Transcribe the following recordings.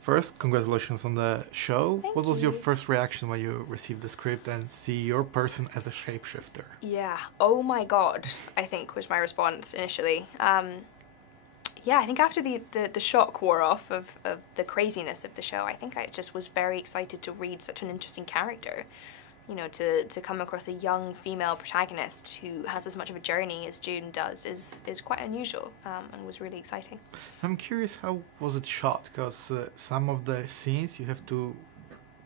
First, congratulations on the show. Thank What was your you. first reaction when you received the script and see your person as a shapeshifter? Yeah. Oh my god, I think was my response initially. Yeah, I think after the shock wore off of the craziness of the show, I think I just was very excited to read such an interesting character. You know, to come across a young female protagonist who has as much of a journey as June does is quite unusual, and was really exciting. I'm curious, how was it shot? Because some of the scenes you have to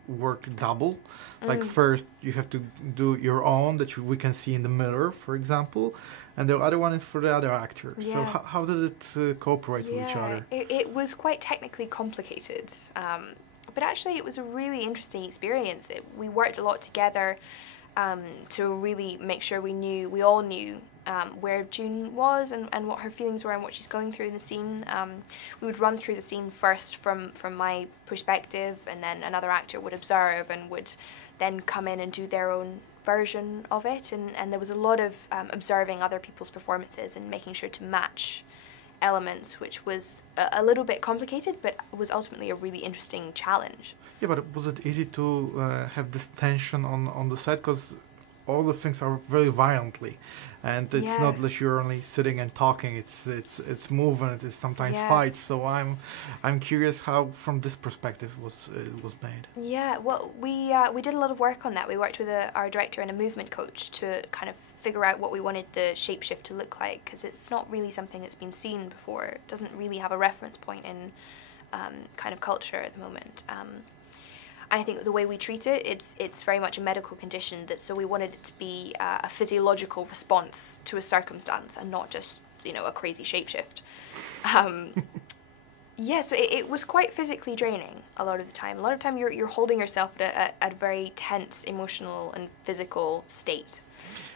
work double. Like first you have to do your own that we can see in the mirror, for example, and the other one is for the other actor. So Yeah. how did it cooperate with each other? It was quite technically complicated, but actually it was a really interesting experience. We worked a lot together to really make sure we all knew where June was and what her feelings were and what she's going through in the scene. We would run through the scene first from my perspective, and then another actor would observe and would then come in and do their own version of it. And there was a lot of observing other people's performances and making sure to match elements, which was a little bit complicated, but was ultimately a really interesting challenge. Yeah, but was it easy to have this tension on the set? Because all the things are very violently, and it's not that you're only sitting and talking. It's movement. It's sometimes fights. So I'm curious how, from this perspective, was made. Yeah, well, we did a lot of work on that. We worked with our director and a movement coach to kind of figure out what we wanted the shapeshift to look like, because it's not really something that's been seen before. It doesn't really have a reference point in kind of culture at the moment. And I think the way we treat it, it's very much a medical condition, so we wanted it to be a physiological response to a circumstance and not just, you know, a crazy shapeshift. Yeah, so it was quite physically draining a lot of the time. A lot of the time you're holding yourself at a very tense emotional and physical state.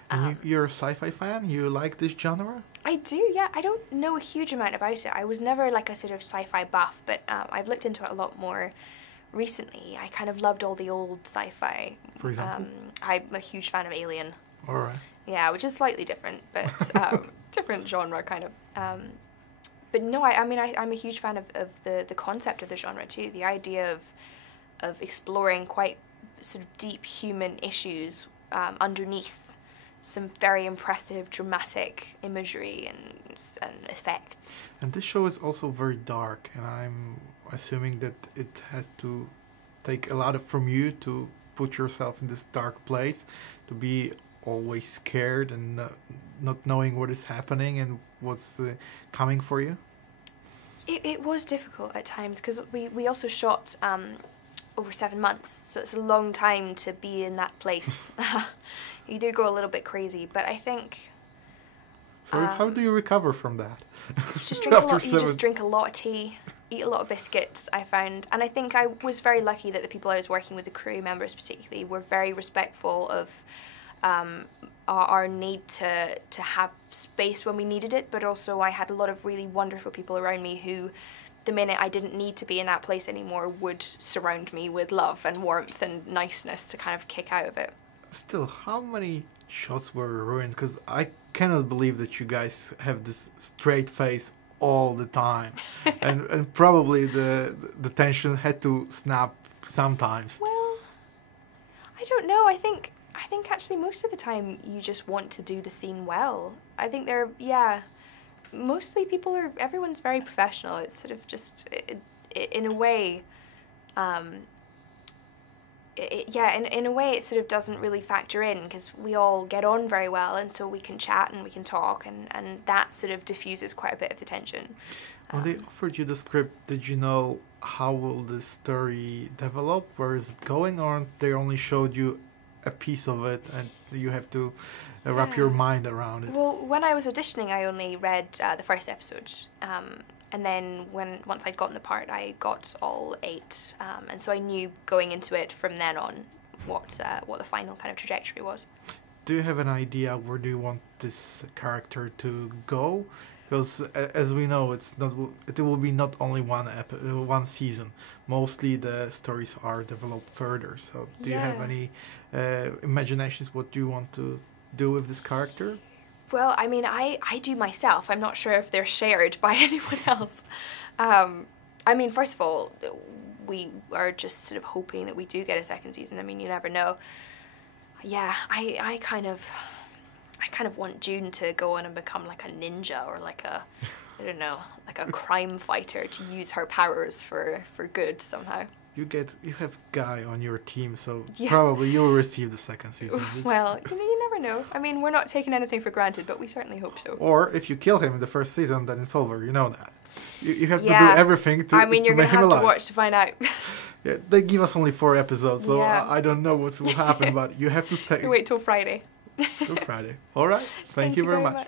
And you're a sci-fi fan? You like this genre? I do, yeah. I don't know a huge amount about it. I was never like a sort of sci-fi buff, but I've looked into it a lot more recently. I kind of loved all the old sci-fi. For example? I'm a huge fan of Alien. All right. Yeah, which is slightly different, but different genre kind of. But no, I mean, I'm a huge fan of the concept of the genre too. The idea of exploring quite sort of deep human issues underneath some very impressive, dramatic imagery and effects. And this show is also very dark, and I'm assuming that it has to take a lot from you to put yourself in this dark place, to be always scared and not knowing what is happening and what's coming for you. It was difficult at times, because we also shot over 7 months, so it's a long time to be in that place. You do go a little bit crazy, but I think... So how do you recover from that? Just drink you just drink a lot of tea, eat a lot of biscuits, I found. And I think I was very lucky that the people I was working with, the crew members particularly, were very respectful of our need to have space when we needed it, but also I had a lot of really wonderful people around me who, the minute I didn't need to be in that place anymore, would surround me with love and warmth and niceness to kind of kick out of it. Still, how many shots were ruined? Because I cannot believe that you guys have this straight face all the time. and probably the tension had to snap sometimes. Well, I don't know. I think actually most of the time you just want to do the scene well. I think mostly everyone's very professional. It's sort of just, in a way, in a way it sort of doesn't really factor in, because we all get on very well, and so we can chat and we can talk, and that sort of diffuses quite a bit of the tension. When they offered you the script, did you know how will this story develop? Where is it going? Or they only showed you a piece of it and you have to wrap your mind around it? Well, when I was auditioning, I only read the first episode. And then once I'd gotten the part, I got all 8. And so I knew going into it from then on what the final kind of trajectory was. Do you have an idea where do you want this character to go? Because as we know, it will be not only one season. Mostly the stories are developed further. So do you have any imaginations what you want to do with this character? Well, I mean, I do myself. I'm not sure if they're shared by anyone else. I mean, first of all, we are just sort of hoping that we do get a second season. I mean, you never know. Yeah, I kind of want June to go on and become like a ninja or like a, I don't know, like a crime fighter, to use her powers for good somehow. You have Guy on your team, so Yeah. probably you'll receive the second season. Well, you never know. I mean, we're not taking anything for granted, but we certainly hope so. Or if you kill him in the first season, then it's over. You know that. You have to do Yeah. everything to I mean, you're to going make to him have alive. to watch to find out. Yeah, they give us only 4 episodes, so Yeah. I don't know what will happen, but you have to stay Wait till Friday. till Friday. All right. Thank you very much.